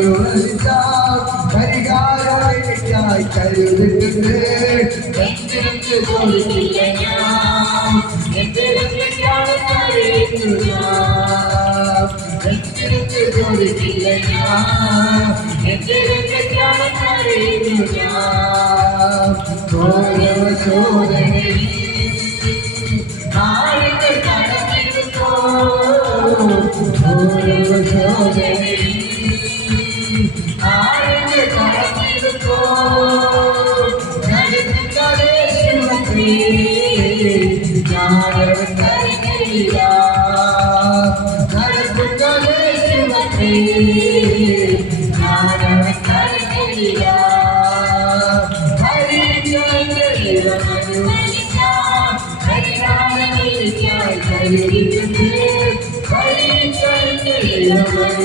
വീഴാൻ പരിഹാരമായി കരുതിട്ടുണ്ട്. എന്തിനൊക്കെ ചോദിക്കില്ല ഞാൻ. എന്തിനൊക്കെയാണ് കഴിയുക എന്തിനൊക്കെ ചോദിക്കില്ല ഞാൻ. എന്തിനൊക്കെയാണ് കഴിയുക ഓരോ ചോദനയിൽ ആളുകൾ കടന്നിരുന്നോ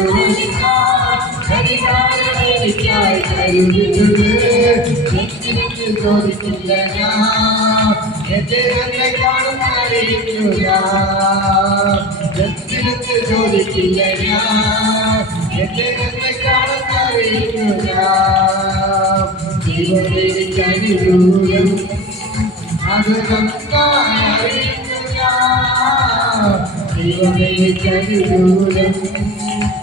ചോദിക്കില്ല ഞാൻ ചോദിക്കില്ല ഞാൻ അത് നന്നായിരിക്കുക ദൈവത്തിനൂരം അത്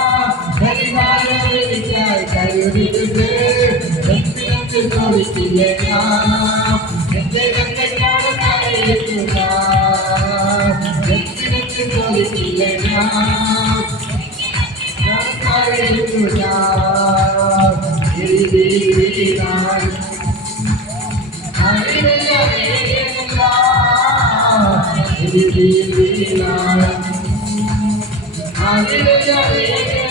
Hallelujah.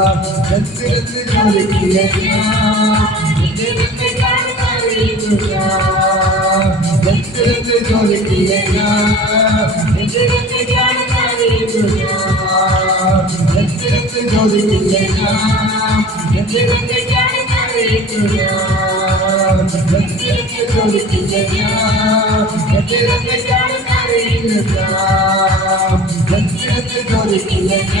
வெற்றிடத்து காலிக்கியா வெற்றிடத்து காலிக்கியா வெற்றிடத்து காலிக்கியா வெற்றிடத்து காலிக்கியா வெற்றிடத்து காலிக்கியா வெற்றிடத்து காலிக்கியா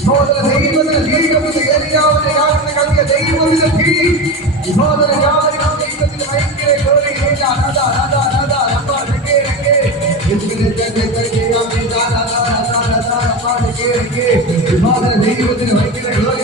சோதனை தெய்வத்தை தீர்க்கமுள்ள இயற்கையாவது காரணம் கல்விய தெய்வத்தை தீ சோதனை யாவரும் தெய்வத்தில் வைக்கிற கோரி ராதா ராதா ராதா ரப்பா ரகே ரகே எத்தனை தந்தை தந்தை ராதா ராதா ராதா ரப்பா ரகே ரகே சோதனை தெய்வத்தில் வைக்கிற கோரி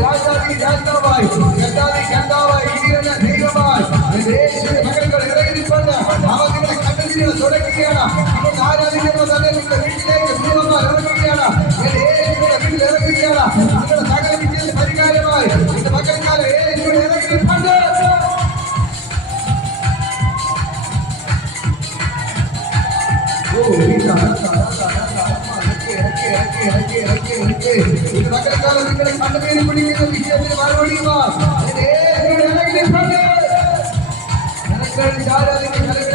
ராஜாதி ராஜாவாய் கட்டாதி കണ്ടെത്തിയത് തുടങ്ങുകയാണ്. നിങ്ങൾ ആരാധിക്കുന്നത് തന്നെ നിങ്ങളുടെ വീട്ടിലേക്ക് ദൈവമാർ ഇറങ്ങുകയാണ്. എന്റെ യേശുവിന്റെ വീട്ടിൽ ഇറങ്ങുകയാണ്. നിങ്ങളുടെ സകല വിജയത്തിന് പരിഹാരമായി എന്റെ മകൻകാരെ യേശുവിൽ ഇറങ്ങിയിരിക്കൊണ്ട് മക്കളെക്കാലം നിങ്ങളെ കണ്ടുപേര് പിടിക്കുന്ന വിഷയത്തിന് മറുപടിയുമാ മകൾക്കാലം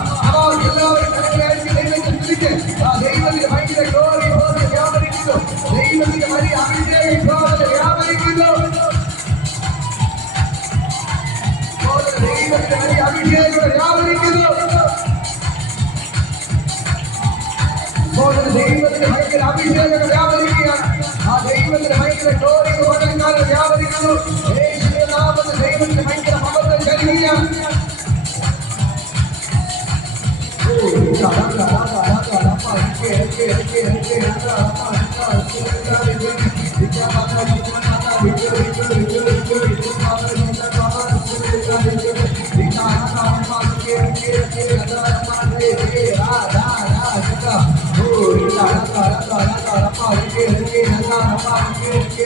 Thank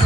you.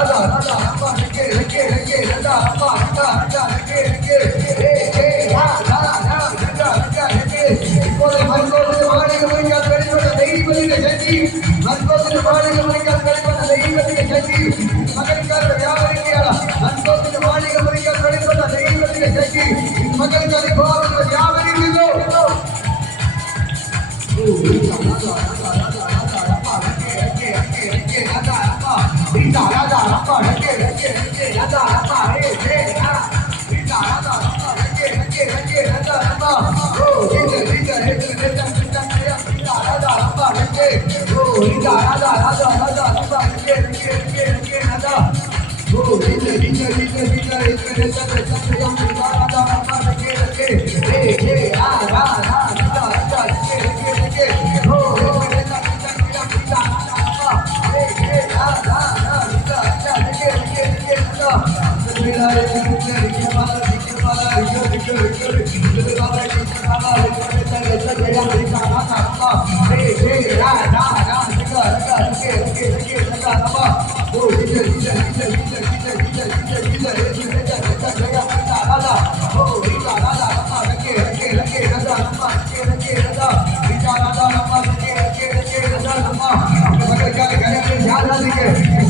Hey, hey, ah, ah, ah. Yeah.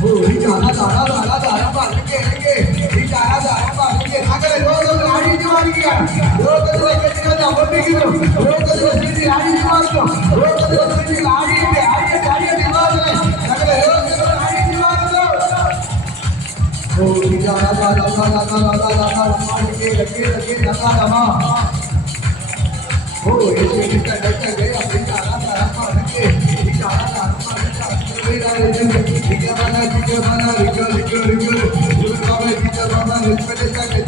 Oh, he got that, that, that, that. ರೋಗದ ಕಚ್ಚಿದ ಒಬ್ಬರಿಗಿರು ರೋಗದ ಸ್ಥಿತಿ ಆಡಿಸಬಾರ್ದು ರೋಗದ ಸ್ಥಿತಿ ಆಡಿಯದೆ ಆಡಿಯದೆ ಆಡಿಯದೆ ಇರಬಾರ್ದು ನಗರ ರೋಗದ ಆಡಿಸಬಾರ್ದು ಓ ನಿಜ ರಮ ರಮ ರಮ ರಮ ರಮ ರಮ ಡಿಗೆ ಡಿಗೆ ಡಿಗೆ ರಮ ರಮ ಓ ಇಲ್ಲಿ ನಿಂತ ಡಟ್ಟ ಗೇ ಅಪ್ಪಿಂದ ಅರಮ ರಮ ಡಿಗೆ ನಿಜ ಅರಮ ರಮ ಡಿಗೆ ಡಿಗೆ ಬನ ಡಿಗೆ ಬನ ಡಿಗೆ ಡಿಗೆ ಡಿಗೆ ಡಿಗೆ ಬನ ಡಿಗೆ ಬನ ಡಿಗೆ ಡಿಗೆ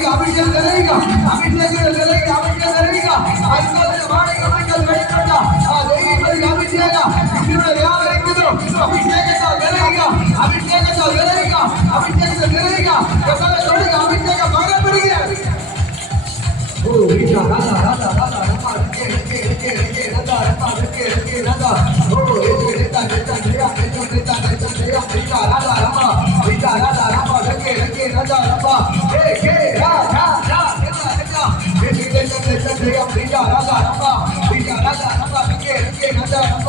अभिषेक करेगा अभिषेक करेगा अभिषेक करेगा आजकल मारेगा आजकल करेगा आ देवी पर अभिषेक इन्होंने याद रखिए अभिषेक का करेगा अभिषेक का करेगा अभिषेक का करेगा कसम तोड़ेगा अभिषेक का मारा पड़ेगा ओ रीटा राधा राधा राधा राधा रखे रखे रखे रखे राधा राधा रखे रखे राधा ओ रखे रखे रखे रखे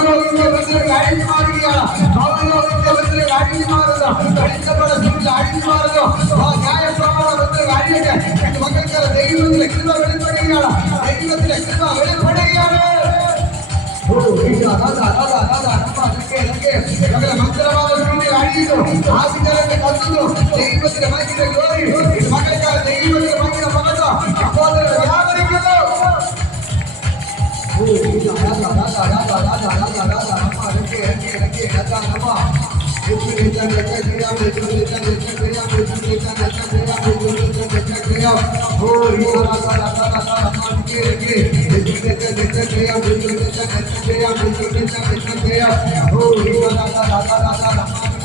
പൊട്ടിക്കുക ഇത് ആരാധിക്കാൻ വിടാതവളെ ബന്ധിക്കുന്ന ബന്ധുക്കളെ അഴിഞ്ഞു മാറുകയാണ് ഇത് ദൈവത്തോട് അടുക്കാൻ വിടാതെ വിടുന്ന എല്ലാ കെട്ടുകളും ഞാൻ പൊട്ടിക്കുന്നു ആ ദൈവത്തിന് ഭയങ്കര ഗ്ലോറി വെളിപ്പെടുകയാണ് Oh,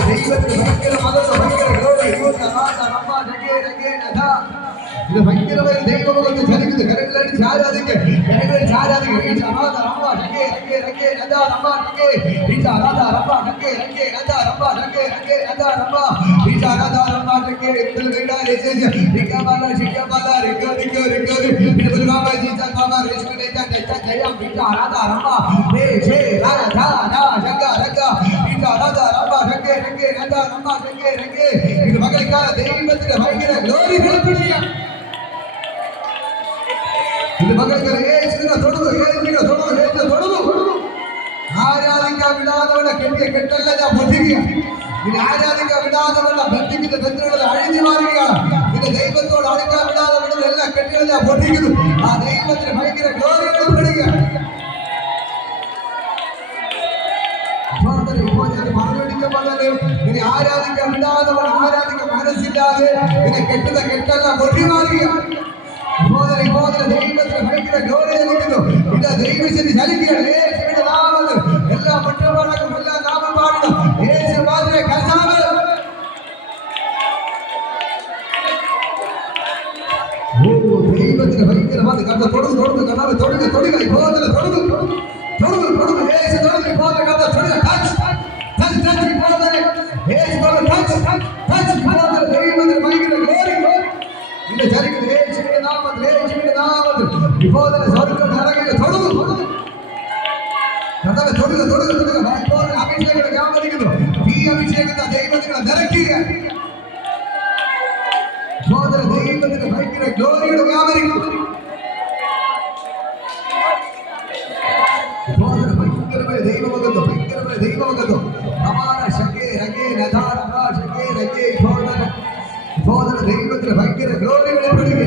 ದೈವಕ್ಕೆ ಭಯಂಕರ ಮಗದ ಭಯಂಕರ ಗೌರವ ಇವತ್ತು ನಾಟ ನಮ್ಮ ನಗೆ ನಗೆ ನಗ இந்த பயங்கரమైన దైవములకు జరిగింది కరెంట్లని చారాదికి కరెంట్లని చారాదికి రీచ ఆరాధ రమ్మ రకే రకే రకే నదా రమ్మ రకే రీచ ఆరాధ రమ్మ రకే రకే నదా రమ్మ రకే రకే నదా రమ్మ రీచ ఆరాధ రమ్మ రకే ఇంతల వేడ రేసేసి రికా బాల చిక్కా బాల రికా రికా రికా నిబుల్ బాబా జీత బాబా రేష్కు దేత దేత జయం రీచ ఆరాధ రమ్మ రే జే రాధ రా జగ రగ రీచ ఆరాధ రమ్మ రకే రకే నదా రమ్మ రకే రకే இது மகளுக்கான தெய்வத்தின் பயங்கர glory கொடுப்பீங்க ആരാധിക്കാൻ വിടാതവൾ ആരാധിക്കാൻ മനസ്സില്ലാതെ ഇതിനെ കെട്ടുന്ന കെട്ടെല്ലാം പൊട്ടി മാറുകയാണ്. സഹോദര സഹോദര ദൈവത്തിന് ഭയങ്കര ഗൗരവ നിൽക്കുന്നു ഇത് ദൈവത്തിന് ചലിക്കുകയാണ് യേശുവിന്റെ നാമത്തിൽ എല്ലാ മറ്റുള്ളവർക്കും എല്ലാ നാമം പാടുന്നു യേശു മാത്രമേ കർത്താവ് சோதனை போதனை தெய்வத்தில் கிடைக்கிற கௌரவம் கொடுத்து இந்த தெய்வ சரி சலிக்கிற எல்லா மற்றவர்களுக்கும் எல்லா நாமம் பாடிடும் நேச மாதிரி கசாம ஓ தெய்வத்தில் வைக்கிற மாதிரி கண்ட தொடுது தொடுது கண்ணாவை தொடுங்க தொடுங்க போதனை தொடுது தொடுங்க தொடுங்க நேச தொடுங்க போதனை கண்ட தொடுங்க டச் டச் டச் போதனை நேச போதனை டச் டச் டச் போதனை ಈ ಅಭಿಷೇಕದ ದೈವತೆಗಳ ಬೆರಕಿಗೆ ಸೋದರ ದೈವತೆಯ ಬೈಕಿನ ಗ್ಲೋರಿಯುಡುಗೆ ಅವರಿಗೆ ಸೋದರ ಭಯಂಕರಮಯ ದೈವಮಗದು ಭಯಂಕರಮಯ ದೈವಮಗದು ಪ್ರಮಾಣ ಶಕೆ ರಗೆ ನಧಾರ್ಥ ಶಕೆ ರಗೆ ಸೋದರ ಸೋದರ ದೈವತೆಯ ಭಯಂಕರ ಗ್ಲೋರಿಗಳ ಬಳಿಗೆ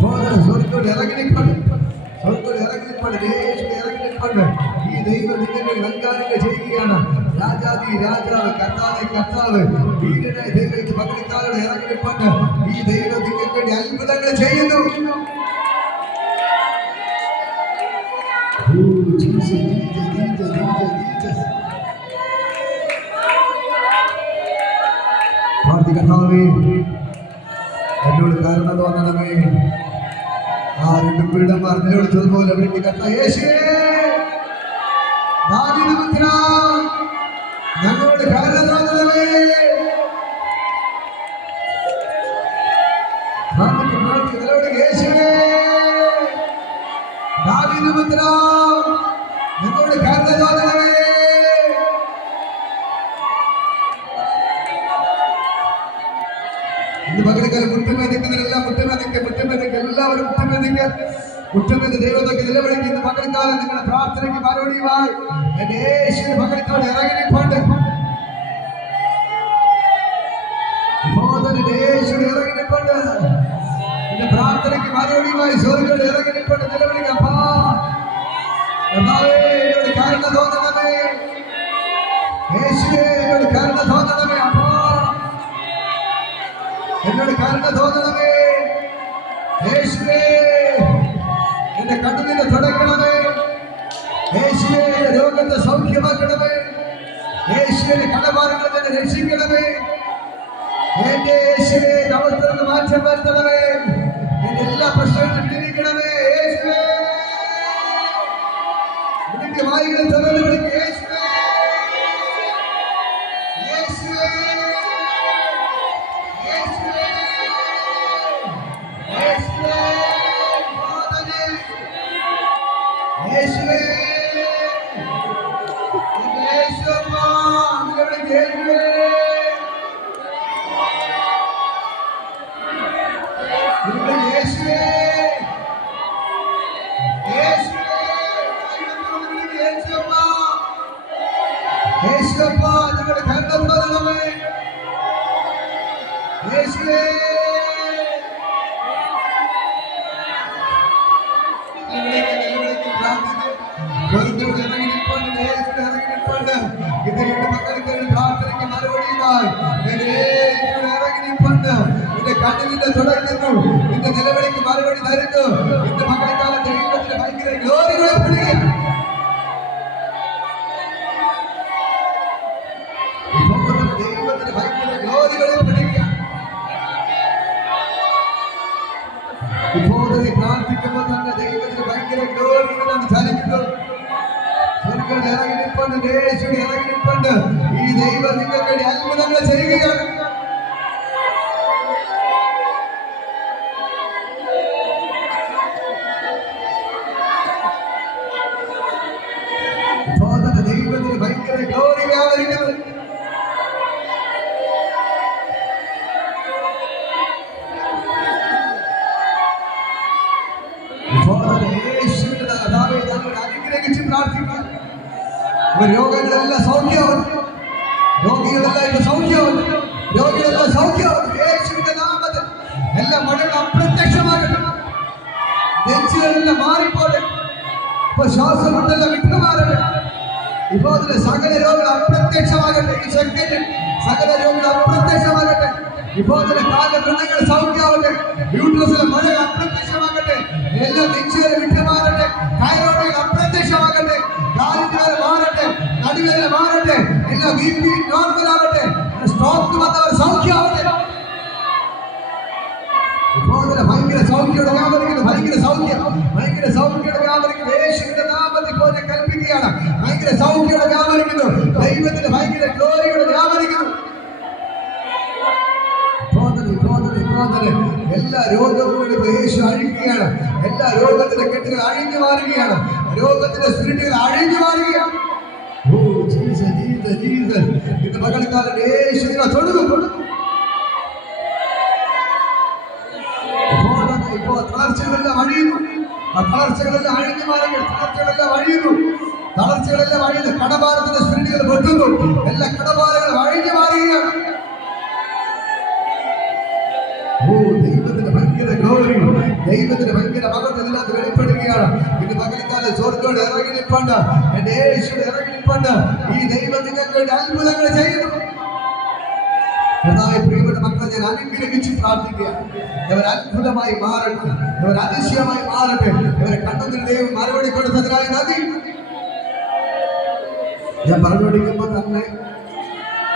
ಸೋದರ ಸ್ವರ್ಗ ಎರಗಲಿ ಪಡೆ ಸ್ವರ್ಗ ಎರಗಲಿ ಪಡೆ ದೇಶ ഈ ദൈവം നിങ്ങൾക്ക് നൽകാനൊക്കെ ചെയ്യുകയാണ് രാജാതി രാജാവ് കർത്താവ് കർത്താവ്. വീരനായ ദൈവം പകരക്കാരോട് ഇറങ്ങി ഈ ദൈവം നിങ്ങൾക്ക് വേണ്ടി അത്ഭുതങ്ങൾ ചെയ്യുന്നു. എന്നോട് കാരണം തോന്നണമേ ആ രണ്ടും പീഠം പറഞ്ഞോട് നിലവിളിക്ക്, യേശുവേ. മുട്ടുമേ നിൽക്കുന്നവരെല്ലാം മുട്ടുമേ നിൽക്കുക എല്ലാവരും മുട്ടുമേ നിൽക്കുക ദൈവത്തൊക്കെ ദൈവത്തൊക്കെ ഇന്ന് പകരക്കാലം നിങ്ങളുടെ പ്രാർത്ഥനയ്ക്ക് മറുപടിയുമായി. എന്റെ യേശുവിന് മകൾക്കാട് ഇറങ്ങിപ്പോണ്ട് ബോധനന്റെ യേശുവിന്റെ ഇറങ്ങിപ്പോണ്ട് എന്റെ പ്രാർത്ഥനയ്ക്ക് മറുപടിയുമായി സ്വർഗയുടെ ഇറങ്ങിപ്പോണ്ട് തോന്നണമേ. യേശുവേ എന്റെ കണ്ണുനിന്നെ തുടക്കണമേ യേശുവേ രോഗത്തെ സൗഖ്യമാക്കണമേ. യേശുവേ കടഭാരങ്ങളിൽ നിന്ന് രക്ഷിക്കണമേ. എന്റെ യേശുവേ അവസ്ഥ മാറ്റം വരുത്തണമേ. കണ്ണിന്റെ തുടങ്ങുന്നു നിന്റെ നിലവിളിക്ക് മറുപടി തരുന്നു നിന്റെ മക്കളെക്കാലം ദൈവത്തിന്റെ ഭയങ്കര ഗ്ലോറി വെളിപ്പെടുകയാണ് ഇപ്പോൾ ദൈവത്തിന്റെ ഭയങ്കര ഗ്ലോറി വെളിപ്പെടുകയാണ് ഇപ്പോൾ നീ പ്രാർത്ഥിക്കുമ്പോൾ തന്നെ ദൈവത്തിന് ഭയങ്കര ഗ്ലോറികളാണ് ചലിക്കുന്നത് സ്വർഗ്ഗം ഇറങ്ങി നിൽപ്പുണ്ട് യേശുവിനെ ഇറങ്ങി നിൽപ്പുണ്ട് ഈ ദൈവം നിങ്ങൾക്ക് വേണ്ടി അത്ഭുതങ്ങൾ ചെയ്യുകയാണ് ഇവർ രോഗങ്ങളെല്ലാം സൗഖ്യമാവട്ടെ രോഗികളെല്ലാം ഇപ്പൊ സൗഖ്യമാവട്ടെ രോഗികളെല്ലാം സൗഖ്യമാവട്ടെ യേശുവിന്റെ നാമത്തിൽ എല്ലാ മഴകളും അപ്രത്യക്ഷമാകട്ടെ. നെഞ്ചുകളെല്ലാം മാറിപ്പോട്ടെ ഇപ്പൊ ശ്വാസം കൊണ്ടെല്ലാം വിട്ടുമാറട്ടെ ഇപ്പൊ അതിന് സകല രോഗങ്ങൾ അപ്രത്യക്ഷമാകട്ടെ. ഈ സെക്കൻഡ് സകല രോഗങ്ങൾ അപ്രത്യക്ഷമാകട്ടെ. ഇപ്പൊ അതിന് കാലവൃണങ്ങൾ സൗഖ്യമാവട്ടെ. യൂട്രസിലെ മഴകൾ അപ്രത്യക്ഷമാകട്ടെ. എല്ലാ വ്യാപരിക്കുന്നു യേശുവിന്റെ നാമത്തിൽ പോലെ കൽപ്പിക്കുകയാണ്. ഭയങ്കര സൗഖ്യയുടെ വ്യാപരിക്കുന്നു ദൈവത്തിന്റെ ഭയങ്കര ഗ്ലോറിയുടെ വ്യാപരിക്കുന്നു. എല്ലാ രോഗങ്ങളും യേശു അഴിക്കുകയാണ്. എല്ലാ രോഗത്തിന്റെ കെട്ടുകൾ അഴിഞ്ഞു മാറുകയാണ്. രോഗത്തിന്റെ സ്പിരിറ്റുകൾ അഴിഞ്ഞു മാറുകയാണ്. ഓ ജീസസ് ജീസസ് ജീസസ്. ഇത് മകൾക്കാരൻ യേശുവിനെ തൊടുന്നു. ഇപ്പോൾ തളർച്ചകളെല്ലാം അഴിയുന്നു തളർച്ചകളെല്ലാം അഴിഞ്ഞു മാറുക തളർച്ചകളെല്ലാം അഴിയുന്നു തളർച്ചകളെല്ലാം അഴിയുന്നു കടഭാരത്തിന്റെ സ്പിരിറ്റുകൾ വെട്ടുന്നു. എല്ലാ കടഭാരങ്ങളും അഴിഞ്ഞു മാറുകയാണ്. ഓ ദൈവത്തിന്റെ ഭയങ്കര ദൈവത്തിന്റെ ഭയങ്കര മകത്ത് ഇതിനകത്ത് വെളിപ്പെടുകയാണ്. ഇത് പകൽക്കാലം സ്വർഗോട് ഇറങ്ങി നിൽപ്പണ്ട്. എന്റെ യേശുവിടെ ഇറങ്ങി നിൽപ്പണ്ട്. ഈ ദൈവം നിങ്ങൾക്ക് അത്ഭുതങ്ങൾ ചെയ്യുന്നു. കർത്താവെ പ്രിയപ്പെട്ട മക്കളെ ഞാൻ അനുഗ്രഹിച്ച് പ്രാർത്ഥിക്കുകയാണ്. ഇവർ അത്ഭുതമായി മാറട്ടെ. ഇവർ അതിശയമായി മാറട്ടെ. ഇവരെ കണ്ണുനീർ ദൈവം മറുപടി കൊടുത്തതിനായി നന്ദി. ഞാൻ പറഞ്ഞുകൊണ്ടിരിക്കുമ്പോൾ തന്നെ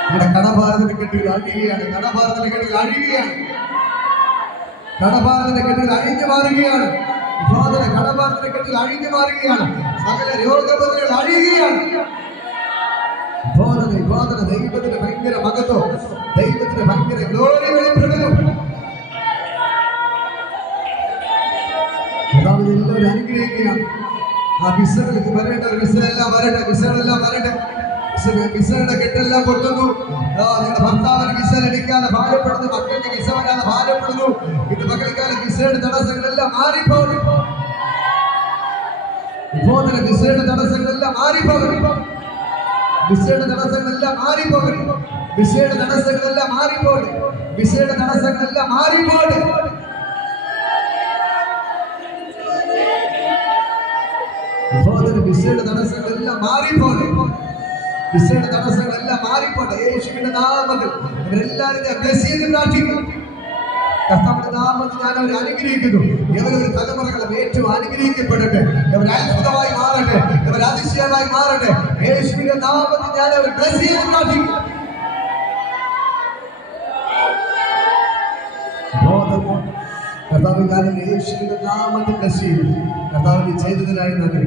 നമ്മുടെ കടഭാരത്തിന്റെ കെട്ടിൽ അഴിയുകയാണ്. കടഭാരത്തിന്റെ കെട്ടിൽ അഴിയുകയാണ്. കടഭാരത്തിന്റെ കെട്ടിൽ അഴിഞ്ഞു മാറുകയാണ്. വിവാദന കടഭാരത്തിന്റെ കെട്ടിൽ അഴിഞ്ഞു മാറുകയാണ്. സകല രോഗബന്ധങ്ങൾ അഴിയുകയാണ്. ബോധന ദൈവത്തിന്റെ ഭയങ്കര മകത്വം ദൈവത്തിന്റെ ഭയങ്കര ഗ്ലോറി വെളിപ്പെടുന്നു ഇപ്പോ തന്നെ തടസ്സങ്ങളെല്ലാം മാറിപ്പോകും. വിസയുടെ തടസ്സങ്ങളെല്ലാം മാറിപ്പോകും വിസയുടെ തടസ്സങ്ങളെല്ലാം മാറിപ്പോകും വിസയുടെ തടസ്സങ്ങളെല്ലാം മാറിപ്പോകും സഹോദരൻ വിസയുടെ തടസ്സങ്ങളെല്ലാം മാറിപ്പോട്ടെ യേശുവിന്റെ നാമത്തിൽ ഇവരെല്ലാവരും പ്രാർത്ഥിക്കും കർത്താവിന്റെ ഞാൻ അവരെ അനുഗ്രഹിക്കുന്നു. ഇവരൊരു തലമുറകളും ഏറ്റവും അനുഗ്രഹിക്കപ്പെടട്ടെ. ഇവർ അത്ഭുതമായി മാറട്ടെ. ഇവർ അതിശയമായി മാറട്ടെ. യേശുവിന്റെ നാമത്തിൽ ഞാൻ അവർ യേശുവിന്റെ നാമത്തിൽ ചെയ്തതിനായി നന്ദി.